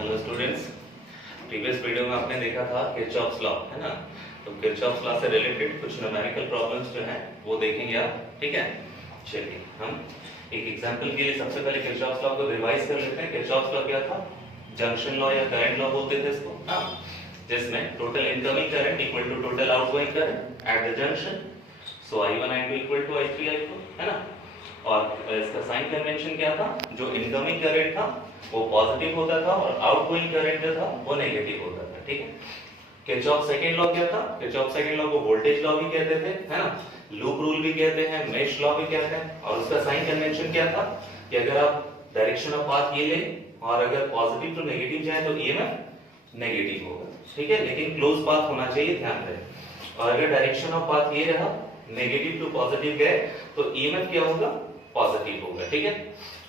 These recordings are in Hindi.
हेलो स्टूडेंट्स, प्रीवियस वीडियो में आपने देखा था किरचॉफ्स लॉ, है ना। तो किरचॉफ्स लॉ से रिलेटेड कुछ न्यूमेरिकल प्रॉब्लम्स जो हैं वो देखेंगे आप, ठीक है। चलिए हम एक एग्जांपल के लिए सबसे पहले किरचॉफ्स लॉ को रिवाइज कर लेते हैं। किरचॉफ्स लॉ क्या था? जंक्शन लॉ या करंट लॉ बोलते थे इसको, हाँ, जिसमें total incoming current equal to total outgoing current at the junction. So I1 I2 equal to I3 I4, है ना। और इसका साइन कन्वेंशन क्या था? जो इनकमिंग करंट था वो पॉजिटिव होता था और आउटगोइंग करंट जो था वो नेगेटिव होता था, ठीक है। किरचॉफ सेकंड लॉ क्या था? किरचॉफ सेकंड लॉ को वोल्टेज लॉ भी कहते थे, है ना, लूप रूल भी कहते हैं, मेश लॉ भी कहते हैं। और उसका साइन कन्वेंशन क्या था कि अगर आप डायरेक्शन ऑफ पाथ ये लें और अगर पॉजिटिव टू नेगेटिव जाए तो ईएमएफ नेगेटिव होगा, ठीक है, लेकिन क्लोज पाथ होना चाहिए, ध्यान रहे। और अगर डायरेक्शन ऑफ पाथ ये रहा, नेगेटिव टू पॉजिटिव गए तो ईएमएफ क्या होगा? पॉजिटिव होगा, ठीक है।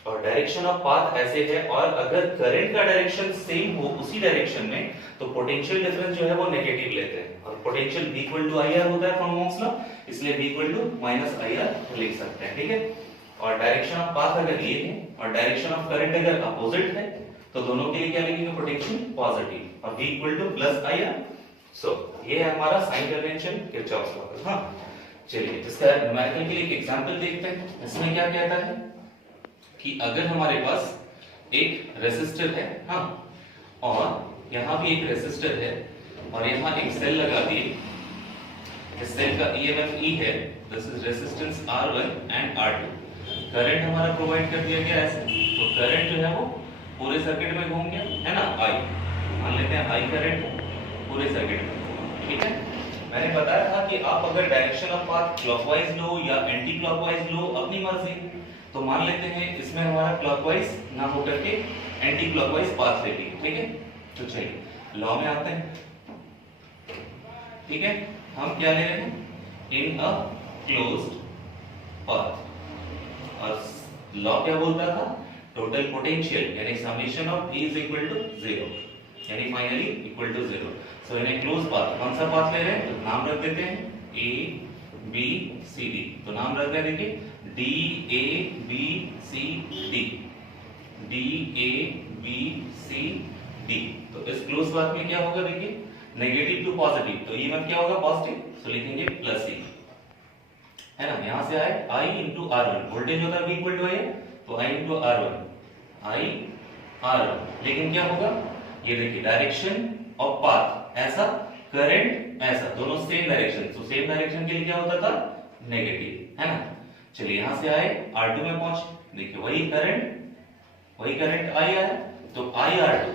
और डायरेक्शन ऑफ पाथ ऐसे है, और अगर करंट का डायरेक्शन सेम हो उसी डायरेक्शन में तो पोटेंशियल डिफरेंस जो है वो नेगेटिव लेते हैं। और potential V equal to IR होता है फ्रॉम ओम्स लॉ, इसलिए V equal to minus IR लिख सकते हैं, ठीक है। और डायरेक्शन ऑफ पाथ अगर ये है और डायरेक्शन ऑफ करंट अगर अपोजिट है तो दोनों के लिए क्या लिखेंगे? पोटेंशियल पॉजिटिव और V equal two plus IR। सो ये है हमारा साइन कन्वेंशन किरचॉफ्स लॉ का। हाँ, चलिए इसका न्यूमेरिकल के लिए एक एग्जांपल देखते हैं। इसमें क्या कहता है कि अगर हमारे पास एक रेसिस्टर है, हाँ, और यहाँ भी एक रेसिस्टर है और यहाँ एक सेल लगा दिए, इस सेल का EMF E है, this is resistance R1 and R2। Current हमारा प्रोवाइड कर दिया गया ऐसे, तो करंट जो है वो पूरे सर्किट में घूम गया, है ना, I मान लेते हैं I करंट पूरे सर्किट में, ठीक है। मैंने बताया था कि आप अगर डायरेक्शन ऑफ पाथ क्लॉकवाइज लो या एंटी क्लॉकवाइज लो अपनी मर्जी, तो मान लेते हैं इसमें हमारा क्लॉकवाइज ना होकर के एंटी क्लॉकवाइज पाथ ले लिया, ठीक है। तो चलिए लॉ में आते हैं, ठीक है। हम क्या ले रहे हैं? In a closed path. और लॉ क्या बोलता था? टोटल पोटेंशियल यानी summation of E is equal to 0, यानी finally equal to 0। So in a closed path, कौन सा पाथ ले रहे हैं? तो नाम रख देते हैं A B C D। तो नाम रख रहे हैं, देखिए D A B C D, D A B C D। तो इस क्लोज पाथ में क्या होगा? देखिए नेगेटिव टू पॉजिटिव, तो ईएमएफ क्या होगा? पॉजिटिव, सो लिखेंगे प्लस E, है ना। यहां से आए I इंटू R1, वोल्टेज होता है V इक्वल टू I, तो I into R1, I R1। लेकिन क्या होगा? ये देखिए डायरेक्शन ऑफ पाथ ऐसा, करंट ऐसा, दोनों सेम डायरेक्शन, तो सेम डायरेक्शन के लिए क्या होता था? नेगेटिव, है ना। चलिए यहां से आए R2 में पहुंचे, देखिए वही करंट I आया, तो I R2,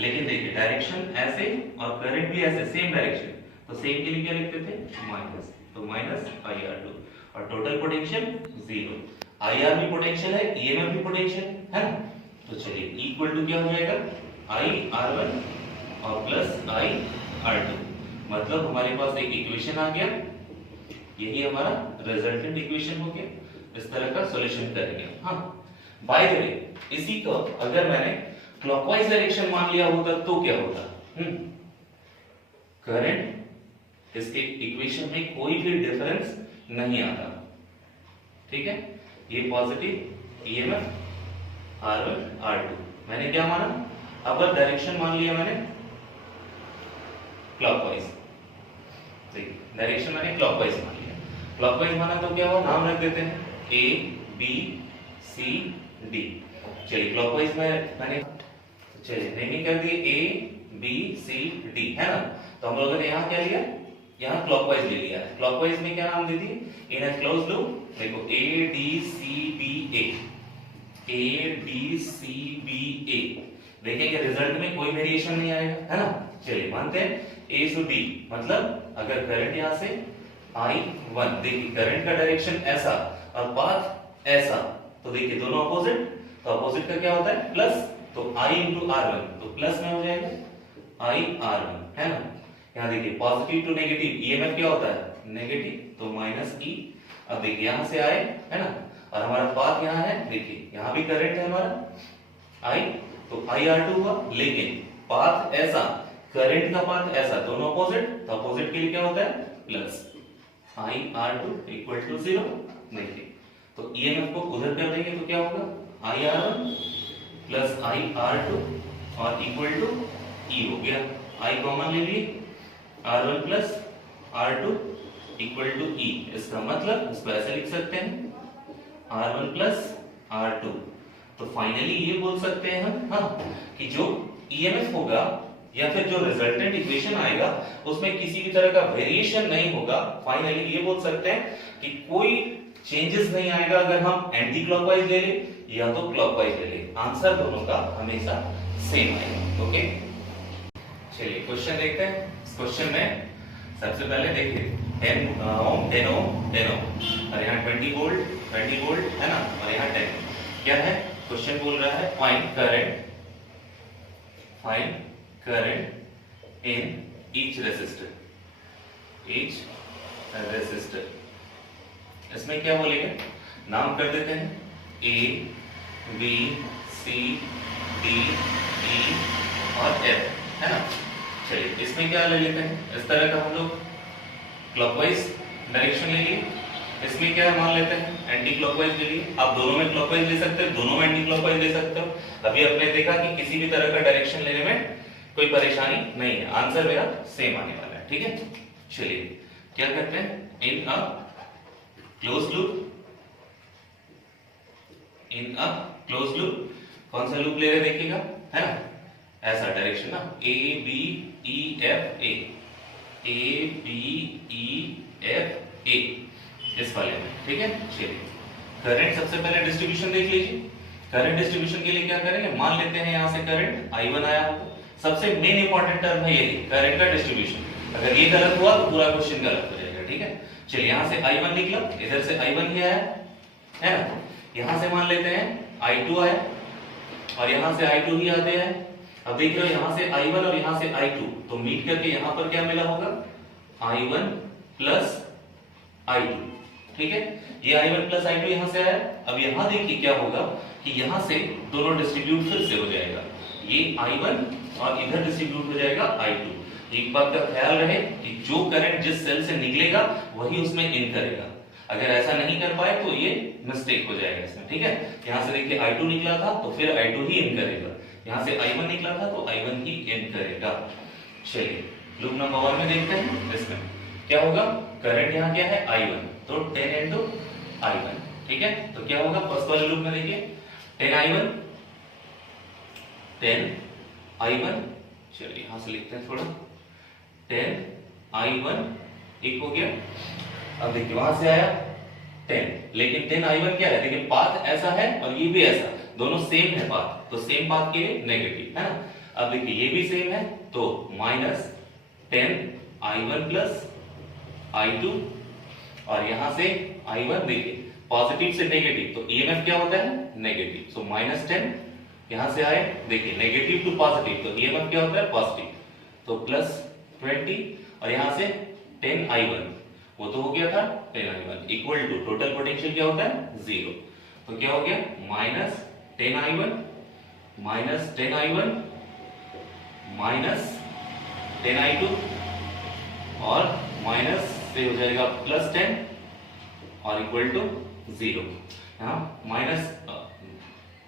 लेकिन देखिए डायरेक्शन ऐसे और करंट भी ऐसे, सेम डायरेक्शन, तो सेम के लिए क्या लिखते थे? माइनस, तो माइनस I R2। और टोटल पोटेंशियल 0। IR भी पोटेंशियल है, EMF भी पोटेंशियल है ना। तो चलिए इक्वल टू क्या हो जाएगा? I R1 और प्लस I R2। मतलब हमारे पास एक इक्वेशन आ गया, यही हमारा रिजल्टेंट इक्वेशन हो गया। इस तरह का सॉल्यूशन करेंगे। हाँ, बाय द वे, इसी को अगर मैंने क्लॉकवाइज डायरेक्शन मान लिया होता तो क्या होता? करंट इसके इक्वेशन में कोई भी डिफरेंस नहीं आता, ठीक है। ये पॉजिटिव EMF R1 R2, मैंने क्या माना? अब डायरेक्शन मान लिया मैंने क्लॉकवाइज, देखिए डायरेक्शन मैंने क्लॉकवाइज मान लिया। क्लॉकवाइज माना तो क्या हुआ? नाम रख देते हैं A B C D। चलिए क्लॉकवाइज में मैंने, चलिए नेमिंग कर दिए A B C D, है ना। तो हम लोगों ने यहाँ क्या लिया? यहाँ क्लॉकवाइज ले लिया। क्लॉकवाइज में क्या नाम दे दिए? इन अ क्लोज्ड लूप, देखो A D C B A, A D C B A। देखेंगे रिजल्ट में कोई वेरिएशन नहीं आएगा, है ना। चलिए मानते हैं A to D, मतलब अगर करंट यहाँ से I1, देखिए करंट का डायरेक्शन ऐसा और पाथ ऐसा, तो देखिए दोनों अपोजिट, तो अपोजिट का क्या होता है? प्लस, तो I इंटू R1, तो प्लस में हो जाएगा I R1, है ना। यहाँ देखिए पॉजिटिव टू नेगेटिव, EMF क्या होता है? नेगेटिव, तो माइनस E। अब देखिए यहां से आए, है ना, और हमारा पाथ यहाँ है, देखिए यहाँ भी करंट है हमारा I, तो I R2 हुआ, लेकिन पाथ ऐसा, करंट का पाथ ऐसा, दोनों अपोजिट, तो अपोजिट के लिए क्या होता है? Plus I R2 equal to 0। देखिए तो EMF को उधर कर देंगे तो क्या होगा? I R1 plus I R2 और इक्वल टू ई हो गया, आई कॉमन ले लिए, R1 plus R2 equal to ई। इसका मतलब इसको ऐसे लिख सकते हैं R1 प्लस R2। तो फाइनली ये बोल सकते हैं हम हाँ कि जो ईएमएफ होगा या फिर जो रिजल्टेंट इक्वेशन आएगा उसमें किसी भी तरह का वेरिएशन नहीं होगा। फाइनली ये बोल सकते हैं कि कोई चेंजेस नहीं आएगा अगर हम एंटी क्लॉकवाइज ले ले या तो क्लॉकवाइज ले ले, आंसर दोनों का हमेशा सेम आएगा। ओके, चलिए क्वेश्चन देखते हैं। इस क्वेश्चन में सबसे पहले देखिए 10 ओम 10 ओम 10 ओम और यहाँ 20 वोल्ट है ना, और यहाँ 10। क्या है क्वेश्चन? बोल रहा है find current in each resistor. इसमें क्या बोलेंगे, नाम कर देते हैं A B C D E और F, है ना। चलिए इसमें क्या ले लेते हैं, इस तरह का हम लोग क्लॉकवाइज डायरेक्शन ले लिए। इसमें क्या मान लेते हैं, एंटी क्लॉकवाइज ले लिए। आप दोनों में क्लॉकवाइज ले सकते हो, दोनों में एंटी क्लॉकवाइज ले सकते हो। अभी आपने देखा कि किसी भी तरह का डायरेक्शन लेने में कोई परेशानी नहीं है, आंसर मेरा सेम आने वाला है। ठीक है, चलिए क्या करते हैं, इन अ क्लोज लूप, कौन सा लूप ले रहे देखिएगा, है ना, ऐसा डायरेक्शन ना, A B E F A, A B E F A, इस वाले में। ठीक है, चलिए करंट सबसे पहले डिस्ट्रीब्यूशन देख लीजिए। करंट डिस्ट्रीब्यूशन के लिए क्या करेंगे, मान लेते हैं यहां से करंट I1 आया होगा। सबसे मेन इंपॉर्टेंट टर्म है ये करंट का डिस्ट्रीब्यूशन। अगर ये गलत हुआ तो पूरा क्वेश्चन गलत हो जाएगा। ठीक है, चलिए यहां से I1 निकला, इधर से I1 ही आया है ना। यहां से मान लेते हैं I2 आया और यहां से I2 ही आते हैं। अब देख रहे हो यहां से I1 और यहां से I2, तो मीट करके यहां पर क्या मिला होगा, I1 प्लस I2। ठीक है, ये I1 प्लस I2 यहां से आया। अब यहां देखिए क्या होगा कि यहां से दोनों डिस्ट्रीब्यूट फिर से हो जाएगा, ये I1 और इधर डिस्ट्रीब्यूट हो जाएगा I2। एक बात का ख्याल रहे कि जो करंट जिस सेल से निकलेगा वही उसमें इन करेगा। अगर ऐसा नहीं कर पाए तो ये मिस्टेक हो जाएगा इसमें। ठीक है, यहां से देखिए I2 निकला था तो फिर I2 ही इन करेगा, यहां से I1 निकला था तो I1 ही इन करेगा। चलिए लूप नंबर 1 में देखते हैं, इसमें क्या होगा, करंट यहां क्या है I1, तो 10 into I1। ठीक है, तो क्या होगा फर्स्ट वाले लूप में देखिए 10 I1, चलिए यहां से लिखते हैं थोड़ा, 10 I1 एक हो गया। अब देखिए वहां से आया 10, लेकिन 10 I1 क्या है, देखिए पाथ ऐसा है और ये भी ऐसा, दोनों सेम है पाथ, तो सेम पाथ के लिए नेगेटिव, है ना। अब देखिए ये भी सेम है तो माइनस 10 I1 प्लस I2, और यहां से I1 देखिए पॉजिटिव से नेगेटिव, तो ईएमएफ क्या होता है, नेगेटिव, सो माइनस 10 यहां से आए, देखिए नेगेटिव टू पॉजिटिव, तो ईएमएफ क्या होता है, पॉजिटिव, तो प्लस 20, और यहां से 10 I1, वो तो हो गया था 10 I1 equal to total potential क्या होता है, 0। तो क्या हो गया, minus 10 I1 minus 10 I1 minus 10 I2, और माइनस से हो जाएगा प्लस 10 और इक्वल टू 0। यहाँ माइनस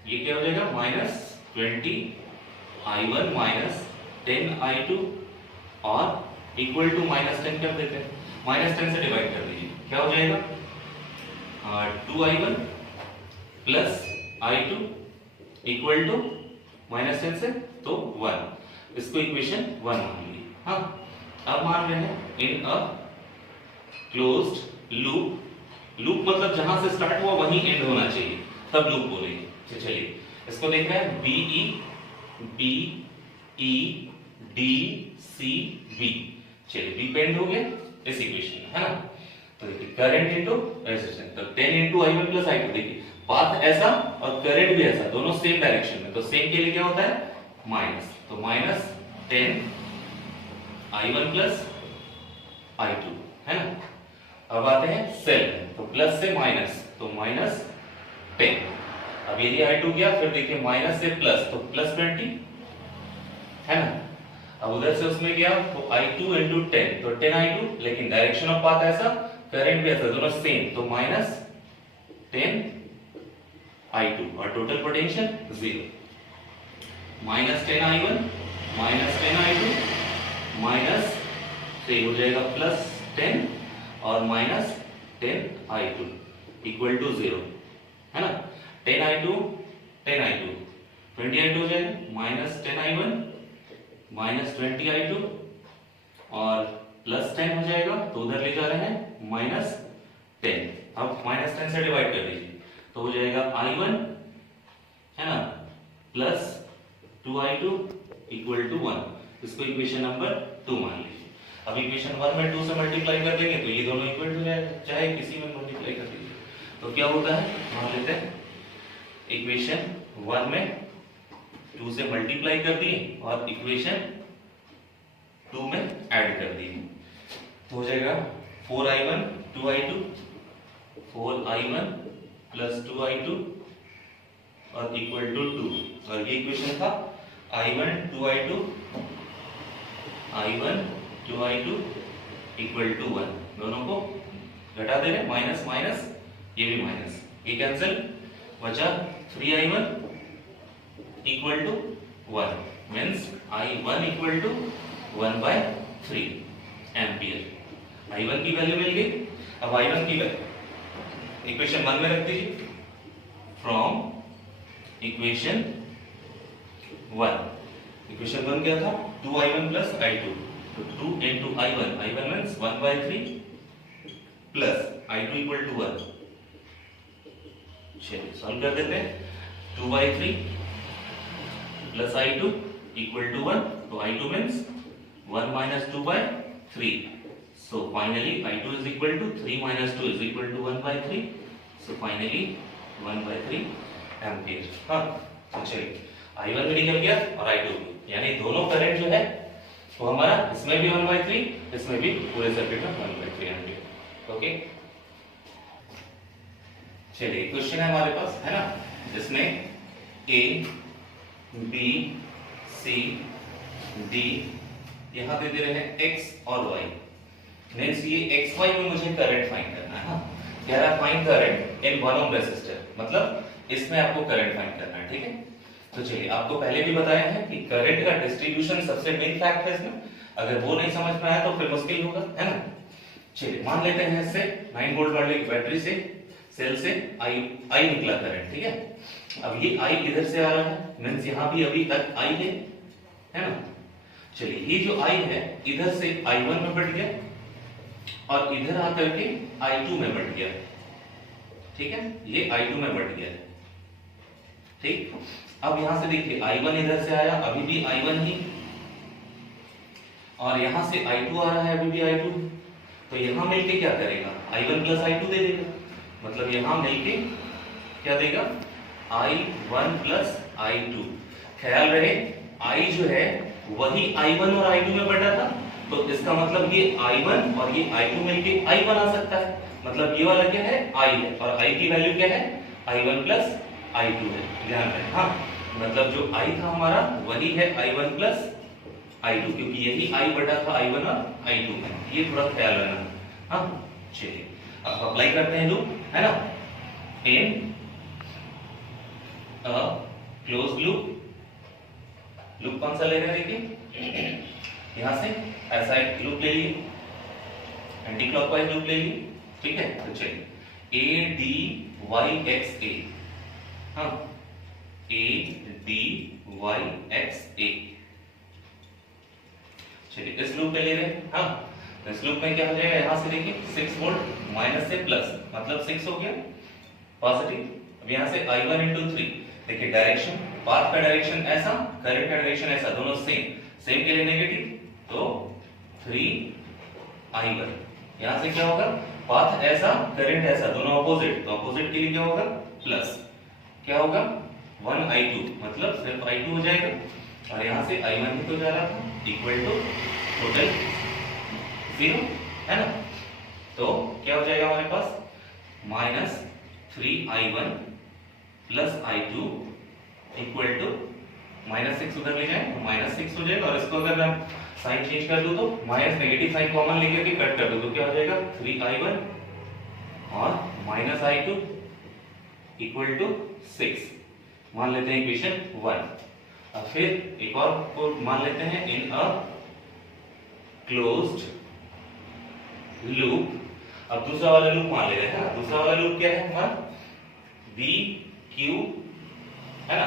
ये क्या हो जाएगा, माइनस 20 I1 माइनस 10 I2 और इक्वल टू माइनस 10 कर देते हैं, माइनस 10 से डिवाइड कर दीजिए, क्या हो जाएगा 2 I1 plus I2 equal to minus 10 से तो 1। इसको इक्वेशन 1 मान लीजिए। हाँ, अब मान रहे हैं in a closed loop, loop मतलब जहां से स्टार्ट हुआ वहीं एंड होना चाहिए, तब लूप बोलेंगे। चलिए इसको देखना है, B E D C B, चलिए बी पे एंड हो गया इस इक्वेशन में, है ना। तो देखिए करंट इनटू रेजिस्टेंस, तो 10 इनटू I1 प्लस I2, देखिए पाथ ऐसा और करंट भी ऐसा, दोनों सेम डायरेक्शन में, तो सेम के लिए क्या होता है, माइनस, तो माइनस 10 I1 प्लस I2, है ना। अब आते हैं सेल, तो प्लस से माइनस, तो माइनस 10। अब यदि I2 गया, फिर देखिए माइनस से प्लस, तो प्लस 20, है ना। अब उधर से उसमें गया तो I2 into 10, तो 10 I2, लेकिन डायरेक्शन ऑफ पाथ ऐसा, करंट भी ऐसा, दोनों सेम, तो माइनस 10 I2 और total potential 0। Minus 10i1 minus 10i2 minus से हो जाएगा प्लस 10 और माइनस 10i2 इक्वल टू 0, है ना। 10i2 20i2 हो जाएगा, माइनस 10i1 माइनस 20i2 और प्लस 10 हो जाएगा, तो उधर ले जा रहे हैं माइनस 10। अब माइनस 10 से डिवाइड कर दीजिए तो हो जाएगा i1, है ना, प्लस 2i2 इक्वल टू 1। इसको इक्वेशन नंबर 2 मान लीजिए। अब इक्वेशन 1 में 2 से मल्टीप्लाई कर देंगे तो ये दोनों इक्वल हो जाएगा, चाहे किसी में मल्टीप्लाई कर दीजिए। तो क्या होता है, मान लेते हैं इक्वेशन 1 में 2 से मल्टीप्लाई कर दिए और इक्वेशन 2 में ऐड कर दिए तो हो जाएगा 4i1 2i2 4i1 plus 2i2 और इक्वल टू 2। और ये इक्वेशन था i1 2i2 इक्वल टू 1। दोनों को घटा दे रहे, माइनस माइनस, ये भी माइनस, ये कैंसिल, बचा 3i1 equal to 1 means i1 equal to 1/3 ampere. i1 की वैल्यू मिल गई। अब i1 की वैल्यू इक्वेशन 1 में रख दीजिए। फ्रॉम इक्वेशन 1, इक्वेशन 1 क्या था, 2i1 प्लस i2, तो 2 into i1 means 1/3 plus i2 equal to 1। चलिए सॉल्व कर देते हैं। 2/3 प्लस i2 इक्वल टू 1, तो i2 means 1 minus 2/3। So finally i2 is equal to 3 minus 2 is equal to 1/3। So finally 1/3 ampere. हाँ, तो चलिए i1 भी निकल गया और i2 भी, यानी दोनों करंट जो है वो हमारा इसमें भी 1/3, इसमें भी पूरे सर्किट में 1/3 एम्पियर। ओके, चलिए क्वेश्चन है हमारे पास, है ना, जिसमें a b c d यहाँ दे रहे हैं x और y। मींस ये x y में मुझे करंट फाइंड करना है। कह रहा है find current in 1 ohm resistor, मतलब इसमें आपको करंट फाइंड करना है, ठीक है। तो चलिए आपको पहले भी बताया है कि करंट का डिस्ट्रीब्यूशन सबसे मेन फैक्ट है इसमें, अगर वो नहीं समझ में आया तो फिर मुश्किल होगा, है ना। चलिए मान लेते हैं इससे 9 वोल्ट वाली बैटरी से सेल से I निकला करंट, ठीक है। अब ये I इधर से आ रहा है, मींस यहाँ भी अभी तक I है ना। चलिए ये जो I है इधर से I1 में बढ़ गया और इधर आकर के I2 में बढ़ गया, ठीक है, ये I2 में बढ़ गया, ठीक। अब यहां से देखिए I1 इधर से आया, अभी भी I1 ही, और यहां से I2 आ रहा है, अभी भी I2। तो यहां मिलके क्या करेगा, I1 प्लस I2 दे देगा, मतलब यहां मिलके क्या देगा, I1 प्लस I2। ख्याल रहे I जो है वही I1 और I2 में बढ़ रहा था, तो इसका मतलब ये I1 और ये I2 मिलके I बना सकता है, मतलब ये वाला क्या है, I है, और I की वैल्यू क्या है, I1 प्लस I2 है, ध्यान रहे। हाँ, मतलब जो I था हमारा वही है I1 प्लस I2, क्योंकि यही I बढ़ा था I1 और I2 में, ये थोड़ा ख्याल रखना। हाँ चलिए अब अप्लाई करते हैं लूप, है ना। इन क्लोज लूप, लूप कौन सा ले रहे हैं, देखिए यहां से ऐसा एक लूप ले लिए, एंटी क्लॉकवाइज लूप ले लिए, ठीक है। तो चलिए ए डी वाई एक्स ए, हाँ ए डी वाई एक्स ए, चलिए इस लूप पे ले रहे हैं। हाँ तो इस लूप में क्या हो जाएगा, यहां से देखिए 6 वोल्ट माइनस से प्लस, मतलब 6 हो गया पॉजिटिव। अब यहां से I1 into 3, देखिए डायरेक्शन, पाथ का डायरेक्शन ऐसा, करंट का डायरेक्शन ऐसा, दोनों सेम के लिए नेगेटिव, तो 3I1। यहां से क्या होगा, पाथ ऐसा करंट ऐसा, दोनों ऑपोजिट, तो ऑपोजिट के लिए क्या होगा, प्लस, क्या होगा 1I2, मतलब सिर्फ I2 हो जाएगा, और यहां से I1 भी तो जा रहा था, इक्वल टू टोटल 0, है ना। तो क्या हो जाएगा हमारे पास, minus 3I1 plus I2 equal to minus 6, उधर ले जाए तो माइनस 6 हो जाएगा, और इसको अगर मैं साइन चेंज कर दूं तो माइनस नेगेटिव साइन कॉमन लेकर के कट कर दूं तो क्या हो जाएगा 3I1 और माइनस I2 इक्वल टू 6। मान लेते हैं इक्वेशन 1। अब फिर एक और को मान लेते हैं इन अ क्लोज्ड लूप। अब दूसरा वाला लूप मान ले रहे हैं। दूसरा वाला लूप क्या है हमारा? बी क्यू है ना।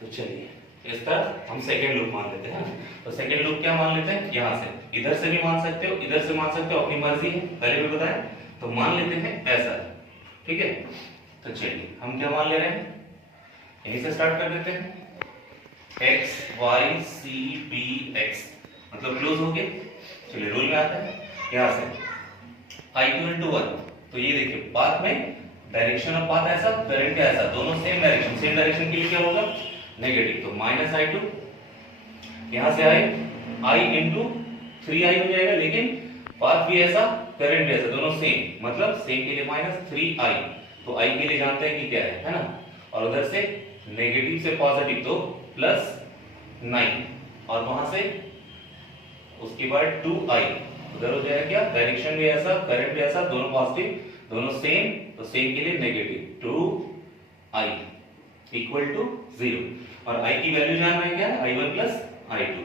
तो चलिए इस तरह हम सेकेंड लूप मान लेते हैं। तो सेकेंड लूप क्या मान लेते हैं? यहां से इधर से भी मान सकते हो, इधर से मान सकते हो, अपनी मर्जी है, पहले भी बताया। तो मान लेते हैं ऐसा, ठीक है। तो चलिए हम क्या मान ले रहे हैं, यहीं से स्टार्ट कर देते हैं। x y c b x मतलब क्लोज हो गया। चलिए रूल में आता है यहां से i2 into 1। तो ये देखिए पाथ में डायरेक्शन ऑफ पाथ ऐसा, करंट का ऐसा, दोनों सेम डायरेक्शन। सेम डायरेक्शन के लिए क्या होगा? नेगेटिव। तो माइनस i2 यहां से i into 3i हो जाएगा, लेकिन पाथ भी ऐसा, करंट भी ऐसा, दोनों सेम, मतलब सेम के लिए माइनस 3i। तो i के लिए जानते हैं कि क्या है ना। और उधर से नेगेटिव से पॉजिटिव तो प्लस 9, और वहां से उसके बाद 2i। उधर हो जाएगा क्या? डायरेक्शन भी ऐसा, करंट भी ऐसा, दोनों पॉजिटिव, दोनों सेम, तो सेम के लिए नेगेटिव 2i इक्वल टू 0। और i की वैल्यू जान रहे हैं क्या? i1 plus i2।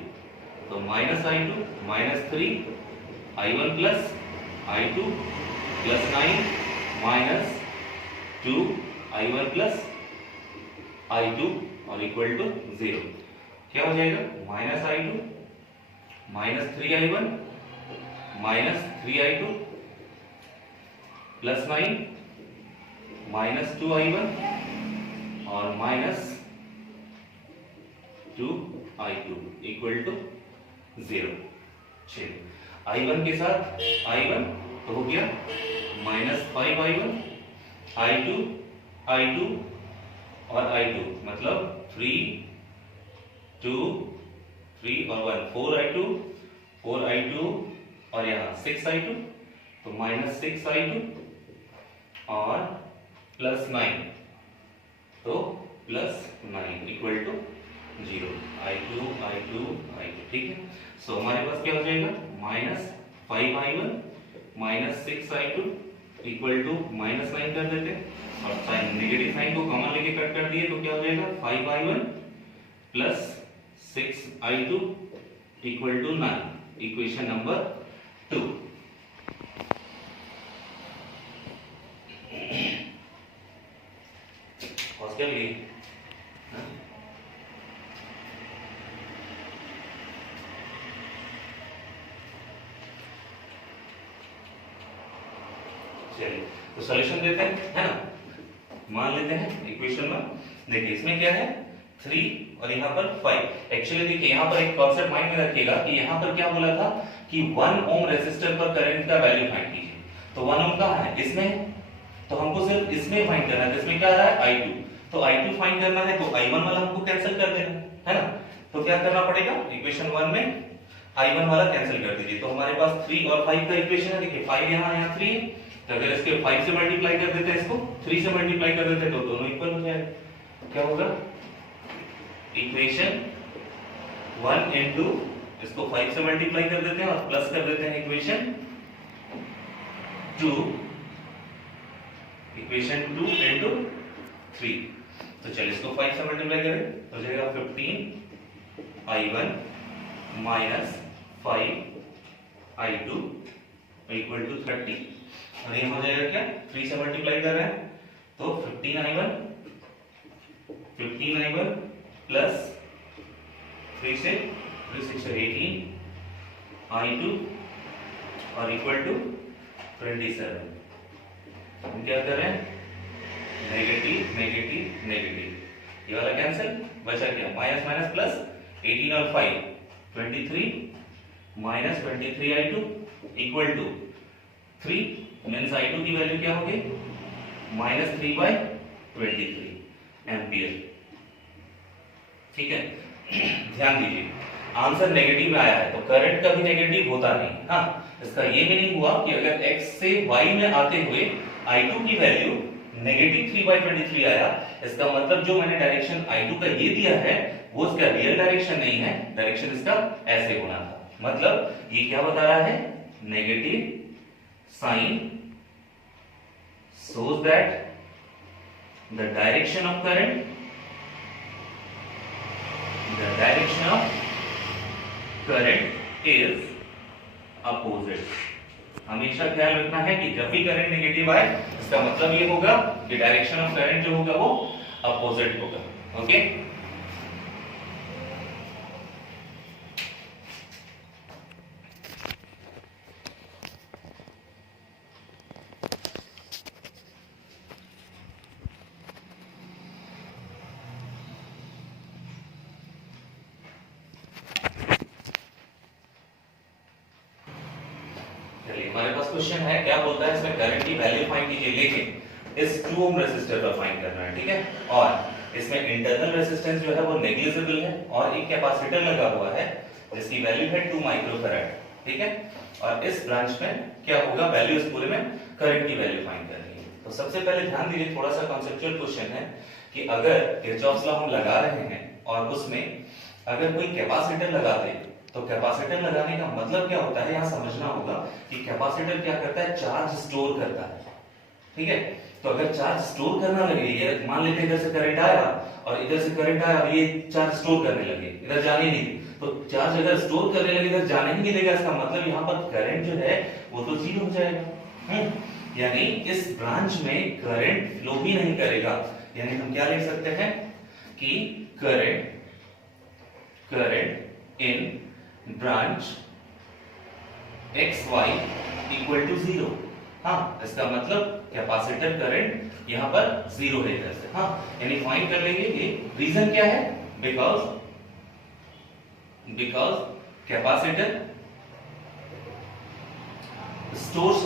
तो minus i2 minus 3 i1 plus i2 plus 9 minus 2 i1 plus i2 और इक्वल टू 0। क्या हो जाएगा? Minus i2 minus 3i1 minus 3i2 plus 9 minus 2i1 और माइनस 2i2 इक्वल टू 0। चलिए i1 के साथ i1 तो हो गया माइनस 5i1, i2 और i2 मतलब 3 2 3 और 1 4i2 और यहाँ 6i2, तो माइनस 6i2 और प्लस 9, तो प्लस 9 इक्वल टू 0। i2 ठीक है। सो हमारे पास क्या हो जाएगा? Minus 5i1 minus 6i2 equal to minus 9 कर देते हैं, और साइन नेगेटिव साइन को कॉमन लेके कट कर दिए, तो क्या हो जाएगा? 5i1 plus 6i2 equal to 9। Equation number 2। और क्या लिए? चलिए तो सॉल्यूशन देते हैं, है ना। मान लेते हैं इक्वेशन में, देखिए इसमें क्या है 3 और यहाँ पर 5। एक्चुअली देखिए यहाँ पर एक कॉन्सेप्ट माइंड में रखिएगा कि यहाँ पर क्या बोला था कि 1 ओम रेजिस्टर पर करंट का वैल्यू फाइंड कीजिए। तो 1 ओम कहाँ है? इसमें। तो हमको सिर्फ इसमें फाइंड करना है। इसमें क्या आ रहा है? i2। तो i2 फाइंड करना है, तो i1 वाला हमको कैंसिल कर देना है ना। तो क्या करना पड़ेगा? इक्वेशन 1 में i1 वाला कैंसिल कर दीजिए। तो हमारे पास 3 और 5 का इक्वेशन है। देखिए 5 यहाँ 3, तो अगर इसके 5 से मल्टीप्लाई कर देते हैं, इसको 3 से मल्टीप्लाई कर देते हैं, तो दोनों इक्वल हो जाएगा। क्या होगा? इक्वेशन 1 इनटू इसको 5 से मल्टीप्लाई कर देते हैं और प्लस कर देते हैं इक्वेशन 2 इनटू 3। तो चलिए इसको 5 से मल्टीप्लाई करें तो जाएगा 15i1 minus 5i2 equal to 30। और ये हो जाएगा क्या? 3 से मल्टीप्लाई कर रहे हैं तो 15i1 प्लस 3 से 18i2 और इक्वल टू 27। हम क्या कर रहे हैं? नेगेटिव, ये वाला कैंसिल, बचा क्या? माइनस माइनस प्लस 18 और 5 23 minus 23i2 equal to 3 means i2 की वैल्यू क्या होगी? Minus 3/23 ampere. ठीक है, ध्यान दीजिए आंसर नेगेटिव में आया है, तो करंट कभी नेगेटिव होता नहीं। हाँ, इसका ये मीनिंग हुआ कि अगर x से y में आते हुए i2 की वैल्यू नेगेटिव 3/23 आया, इसका मतलब जो मैंने डायरेक्शन i2 का ये दिया है वो इसका रियल डायरेक्शन नहीं है, डायरेक्शन इसका ऐसे होना था। मतलब ये क्या बता रहा है? Negative sign shows that the direction of current the direction of current is opposite. हमेशा ख्याल रखना है कि जब भी करंट नेगेटिव आए इसका मतलब ये होगा कि डायरेक्शन ऑफ करंट जो होगा वो अपोजिट होगा. ओके, हमारे पास क्वेश्चन है, क्या बोलता है इसमें करंट की वैल्यू फाइंड कीजिए, लेकिन इस 2 ओम रेजिस्टर का फाइंड करना है. ठीक है, और इसमें इंटरनल रेजिस्टेंस जो है वो नेग्लिजिबल है और एक कैपेसिटर लगा हुआ है जिसकी वैल्यू है 2 माइक्रोफैराड. ठीक है, और इस ब्रांच में क्या होगा, वैल्यू इस पूरे में करंट की वैल्यू फाइंड करनी है. तो सबसे पहले ध्यान दीजिए, थोड़ा सा कॉन्सेप्चुअल क्वेश्चन है कि अगर किरचॉफ्स लॉ हम लगा रहे हैं और उसमें अगर कोई कैपेसिटर लगा दे तो कैपेसिटर लगाने का मतलब क्या होता है, यहां समझना होगा कि कैपेसिटर क्या करता है, चार्ज स्टोर करता है. ठीक है, तो अगर चार्ज स्टोर करना लगे, ये मान लेते हैं इधर से करंट आया और इधर से करंट आया और ये चार्ज स्टोर करने लगे, इधर जाने नहीं, तो चार्ज अगर स्टोर करने लगे इधर जाने ही नहीं देगा, इसका मतलब यहाँ पर करंट जो है वो तो जीरो हो जाएगा. यानी इस ब्रांच में करंट फ्लो ही नहीं करेगा. यानी हम क्या लिख सकते हैं कि current in branch XY equal to 0. हाँ, इसका मतलब कैपेसिटर करंट यहाँ पर 0 है इधर से. हाँ, यानी फाइंड कर लेंगे कि रीजन क्या है, because capacitor stores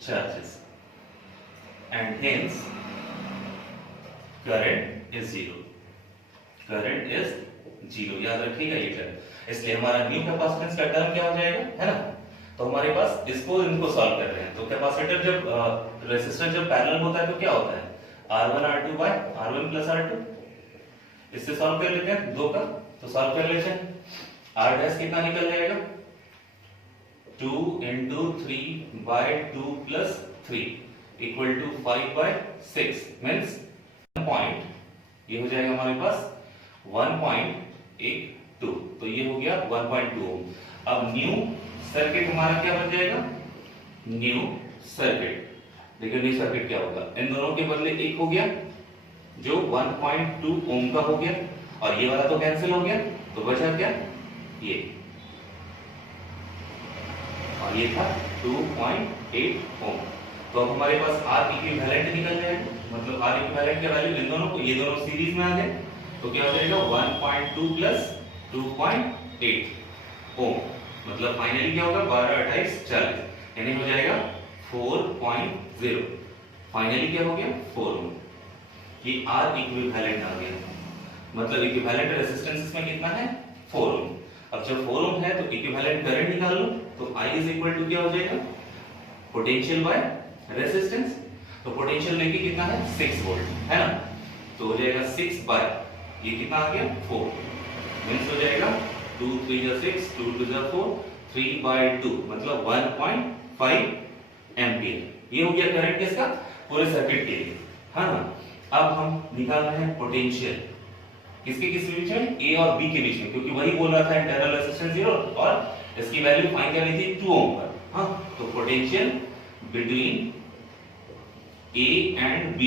charges and hence current is zero. याद रखिएगा ये टर्म. इसलिए हमारा न्यू कैपेसिटेंस का टर्म क्या हो जाएगा, है ना. तो हमारे पास इनको सॉल्व कर रहे हैं. तो कैपेसिटर जब रेजिस्टर जब पैरेलल होता है तो क्या होता है, R1 R2 by R1 plus R2. इससे सॉल्व कर लेते हैं 2 का, तो सॉल्व कर लेते हैं. R डैश कितना निकल जाएगा, 2 into 3 by 2 plus 3 equal to 5 by 6 means 1 point. ये हो जाएगा हमारे पास 1.82. तो ये हो गया 1.2 ओम. अब न्यू सर्किट हमारा क्या बन जाएगा, न्यू सर्किट. देखिए न्यू सर्किट क्या होगा, इन दोनों के बदले एक हो गया जो 1.2 ओम का हो गया और ये वाला तो कैंसिल हो गया, तो बचा क्या, ये, और ये था 2.8 ओम. तो अब हमारे पास R इक्विवेलेंट निकल जाएगा, मतलब R इक्विवेलेंट का वैल्यू इन दोनों को, ये दोनों सीरीज में आ गए, तो क्या हो जाएगा 1.2 प्लस 2.8 ओम. मतलब फाइनली क्या होगा, 12 28 40, यानी हो जाएगा 4.0. फाइनली क्या हो गया, 4 ओम. ये R इक्विवेलेंट आ गया, मतलब इक्विवेलेंट रेजिस्टेंस इसमें कितना है, 4 ओम. अब जब 4 ओम है तो इक्विवेलेंट करंट निकाल लो, तो I इज इक्वल टू क्या हो जाएगा, पोटेंशियल बाय रेजिस्टेंस. तो पोटेंशियल लेके कितना है, 6 वोल्ट, है ना. तो हो जाएगा 6 बाय ये कितना आ गया, 4, मींस हो जाएगा 2 3 जा 6, 2 2 जा 4, 3 by 2 मतलब 1.5 एम्पियर. ये हो गया करंट किसका, पूरे सर्किट के लिए, है ना. अब हम निकाल रहे हैं पोटेंशियल किसके बीच में, A और B के बीच में, क्योंकि वही बोल रहा था इंटरनल रेजिस्टेंस 0 और इसकी वैल्यू फाइंड करनी थी 2 ओम पर. हाँ, तो potential between A and B,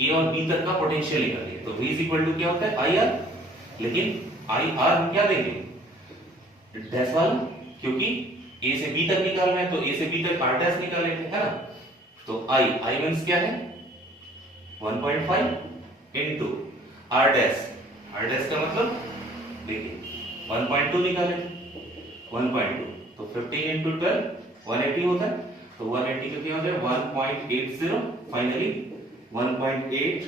A और B तक का पोटेंशियल निकालिए. तो V इज इक्वल टू क्या होता है, IR. लेकिन IR हम क्या देंगे, डैश वाला, क्योंकि A से B तक निकाल रहे हैं तो A से B तक R डैश निकालेंगे, है ना. तो I मींस क्या है, 1.5 into R dash. R dash का मतलब देखिए 1.2 निकालें, 1.2 तो 15 इनटू 12 180 होता है. तो 180 का क्या हो जाए, 1.80, फाइनली 1.8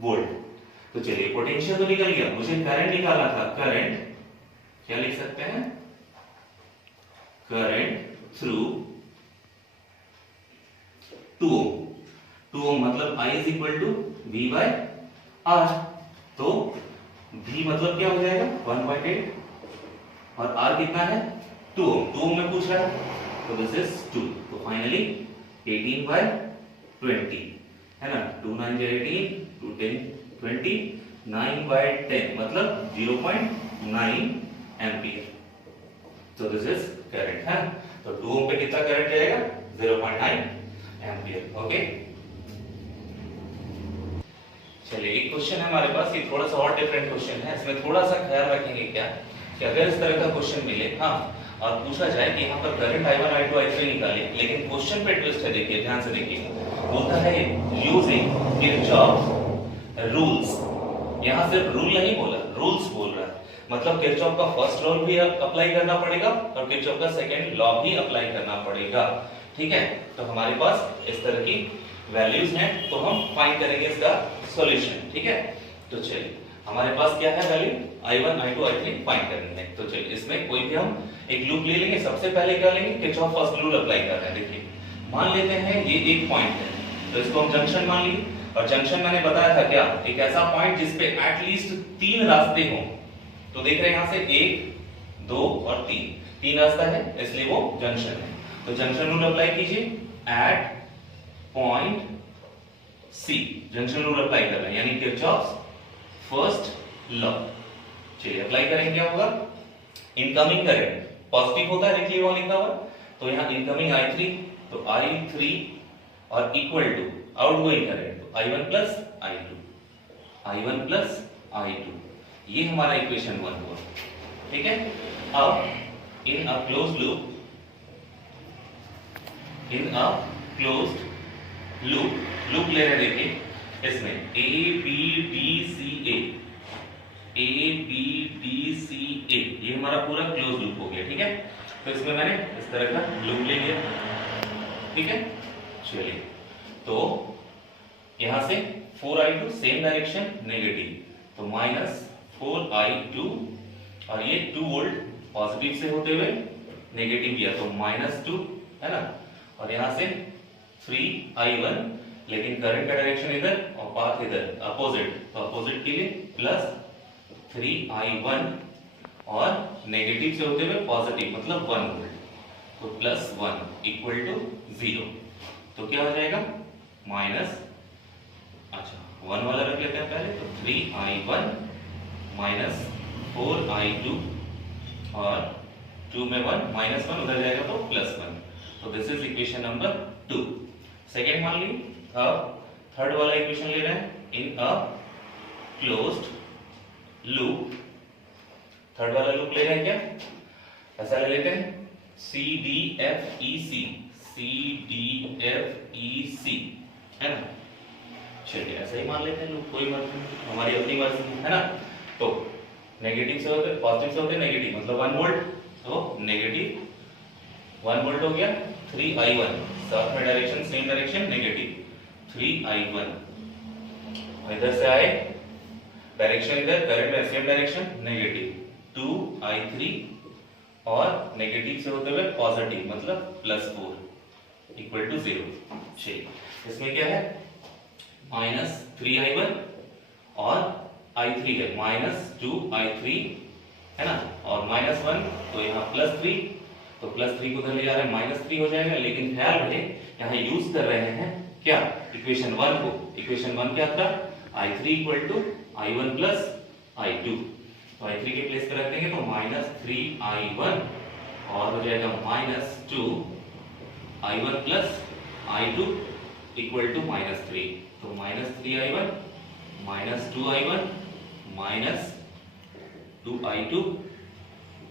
वोल्ट. तो चलिए पोटेंशियल तो निकल गया, मुझे करंट निकालना था. करंट क्या लिख सकते हैं, करंट थ्रू 2 ओम. 2 ओम मतलब I is equal to V by R. तो V मतलब क्या हो जाएगा, 1.8 और R कितना है, 2 ओम. 2 ओम में पूछ रहा है, तो दिस इज 2. तो फाइनली 18 by 20, है ना, 2 9 18, 2 10 20, 9/10 मतलब 0.9 एम्पियर। तो दिस इज करंट है। तो 2 ओम पे कितना करंट जाएगा? 0.9 एम्पियर। ओके, चलिए एक क्वेश्चन है हमारे पास, ये थोड़ा सा और डिफरेंट क्वेश्चन है। इसमें थोड़ा सा ख्याल रखेंगे क्या कि अगर इस तरह का क्वेश्चन मिले, हाँ, और पूछा जाए कि यहाँ पर करंट I1 I2 I3 निकालिए, लेकिन क्वेश्चन पे ट्विस्ट है, देखिए ध्यान से देखिए, बोलता है यूजिंग किरचॉफ रूल्स। यहाँ सिर्फ रूल नहीं बोला, रूल्स बोल रहा है, मतलब किरचॉफ का फर्स्ट रूल भी अप्लाई करना पड़ेगा और किरचॉफ का सेकंड लॉ भी अप्लाई करना पड़ेगा। ठीक है, तो हमारे पास इस तरह की वैल्यूज हैं, तो हम फाइंड करेंगे इसका सॉल्यूशन। ठीक है, तो चलिए हमारे पास क्या है value, I1 I2 I3 find करनी है। तो चलिए इसमें कोई भी हम एक लूप ले लेंगे। सबसे पहले क्या लेंगे, किरचॉफ फर्स्ट रूल अप्लाई कर रहे हैं। देखिए मान लेते हैं ये एक पॉइंट है, तो इसको हम जंक्शन मान लिए, और जंक्शन मैंने बताया था क्या, एक ऐसा पॉइंट जिसपे एटलीस्ट 3 रास्ते हों। तो देख रहे हैं यहाँ से 1 2 और 3 रास्ता है, इसलिए वो जंक्शन है। तो जंक्शन रूल अप्लाई कीजिए at point C, junction rule apply कर रहे हैं, यानी किरचॉफ्स फर्स्ट लॉ। चलिए अप्लाई करेंगे, क्या होगा, इनकमिंग करंट पॉजिटिव होता है, देखिए वहां लिखा हुआ, तो यहाँ इनकमिंग I3, तो I3 और इक्वल टू आउटगोइंग करंट, तो I1 plus I2, I1 plus I2, ये हमारा इक्वेशन 1 हुआ। ठीक है, अब in a closed loop, in a closed loop ले रहे, देखिए इसमें A B D C A, A B D C A, ये हमारा पूरा क्लोज लूप हो गया। ठीक है, तो इसमें मैंने इस तरह का लूप ले लिया। ठीक है, चलिए तो यहां से 4I2 सेम डायरेक्शन नेगेटिव, तो -4I2, और ये 2 वोल्ट पॉजिटिव से होते हुए नेगेटिव गया, तो -2 है ना, और यहां से 3I1, लेकिन करंट का डायरेक्शन इधर और पाथ इधर अपोजिट, तो अपोजिट के लिए +3I1, और नेगेटिव से होते हुए पॉजिटिव मतलब 1 वोल्ट, तो +1 इक्वल टू 0। तो क्या हो जाएगा, माइनस, अच्छा 1 वाला रख लेते हैं पहले, तो 3I1 माइनस 4I2, और 2 में 1 -1 उधर जाएगा तो +1। तो this is equation number 2। Second मान ली, अब थर्ड वाला इक्वेशन ले रहे हैं, in a closed loop. Third वाला लूप ले रहे हैं क्या, ऐसा ले लेते हैं CDFEC, CDFEC है ना। चलिए ऐसा ही मान लेते हैं लूप, कोई मर्जी नहीं, हमारी अपनी मर्जी है ना। तो नेगेटिव से होते, पॉजिटिव से होते नेगेटिव, मतलब 1 वोल्ट, तो नेगेटिव 1 वोल्ट हो गया, 3I1, साथ में direction same direction negative, 3I1, इधर से आए डायरेक्शन इधर, करंट में सेम डायरेक्शन नेगेटिव, 2I3, और नेगेटिव से होते हुए पॉजिटिव मतलब +4 इक्वल टू 0। चलिए इसमें क्या है, -3I1 और I3 है -2I3 है ना, और -1, तो यहाँ +3, तो +3 को उधर ले जा रहे हैं, -3 हो जाएगा। लेकिन ख्याल रहे यहाँ यूज कर रहे हैं क्या, इक्वेशन 1 को। इक्वेशन 1 क्या था, I3 equal to I1 plus I2, तो I3 के प्लेस पे रख देंगे, तो -3I1, और हो जाएगा -2I1 plus I2 equal to -3, तो -3I1 -2I1 -2I2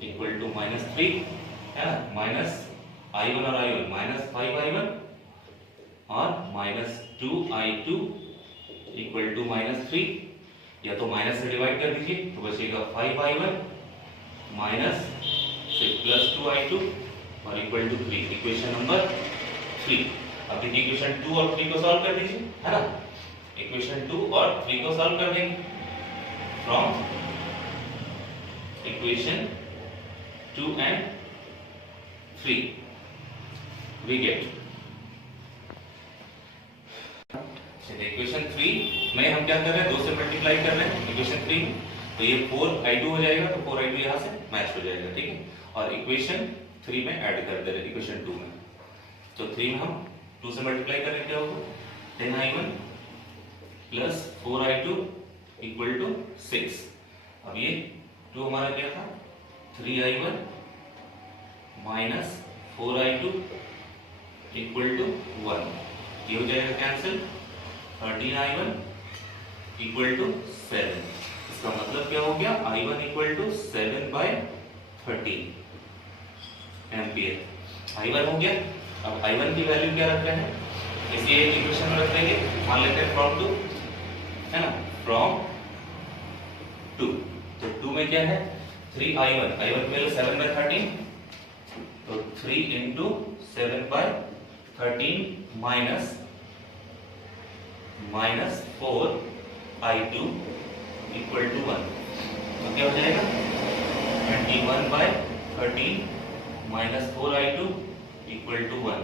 equal to -3 है ना, -I1 और I1 -5I1, और -2I2 इक्वल टू -3, या तो माइनस से डिवाइड कर दीजिए, तो बचेगा 5I1 माइनस से +2I2 और इक्वल टू 3, इक्वेशन नंबर 3। अब देखिए इक्वेशन 2 और 3 को सॉल्व कर दीजिए, है ना। इक्वेशन 2 और 3 को सॉल्व कर देंगे, from equation 2 and 3 we get, equation 3 में हम क्या कर रहे हैं, 2 से मल्टीप्लाई कर रहे हैं इक्वेशन 3 में, तो ये 4I2 हो जाएगा, तो 4I2 यहाँ से मैच हो जाएगा। ठीक है, और इक्वेशन 3 में ऐड कर दे रहे हैं इक्वेशन 2 में, तो 3 में हम 2 से मल्टीप्लाई कर रहे हैं, क्या होगा 10I1 plus 4i2 equal to 6। अब ये 2 हमारा क्या था 3i1 minus 4i2 equal to 1। ये हो जाएगा कैंसिल 13i1 इक्वल टू 7। इसका मतलब क्या हो गया i1 equal to 7/13 ampere. i1 हो गया। अब i1 की वैल्यू क्या रखते हैं इसी इक्वेशन में रख देंगे। मान लेते हैं फ्रॉम 2 है ना, फ्रॉम 2। तो 2 में क्या है 3i1, i1 की वैल्यू 7/13, तो 3 into 7/13 minus 4i2 equal to 1। तो क्या हो जाएगा 21/13 माइनस 4i2 इक्वल टू 1।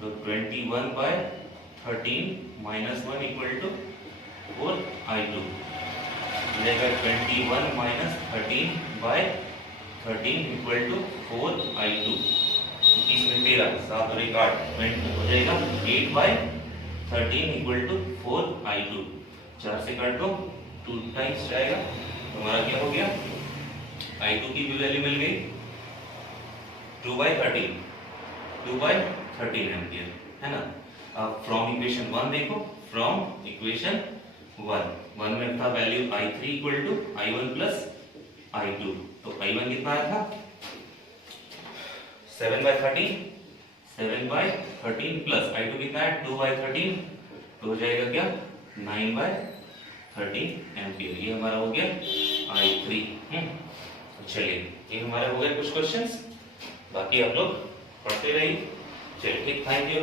तो 21/13 माइनस 1 इक्वल टू 4i2 मिलेगा। 21 माइनस 13/13 इक्वल टू 4i2। 30 में 13 7 और 1 8 हो जाएगा 8/13 इक्वल टू 4i2। 4 से काट दो 2 टाइम्स जाएगा। तो हमारा क्या हो गया i2 की भी वैल्यू मिल गई 2/13 एम्पियर है ना। अब फ्रॉम इक्वेशन 1 देखो, फ्रॉम इक्वेशन 1 में था value i3 equal to i1 plus i2। तो i1 कितना आया था 7/13 प्लस i2 कितना है 2/13, तो हो जाएगा क्या 9/13 एम्पियर। ये हमारा हो गया i3। चलिए ये हमारे हो गए कुछ क्वेश्चंस, बाकी आप लोग पढ़ते रहिए। चलिए ठीक, थैंक यू।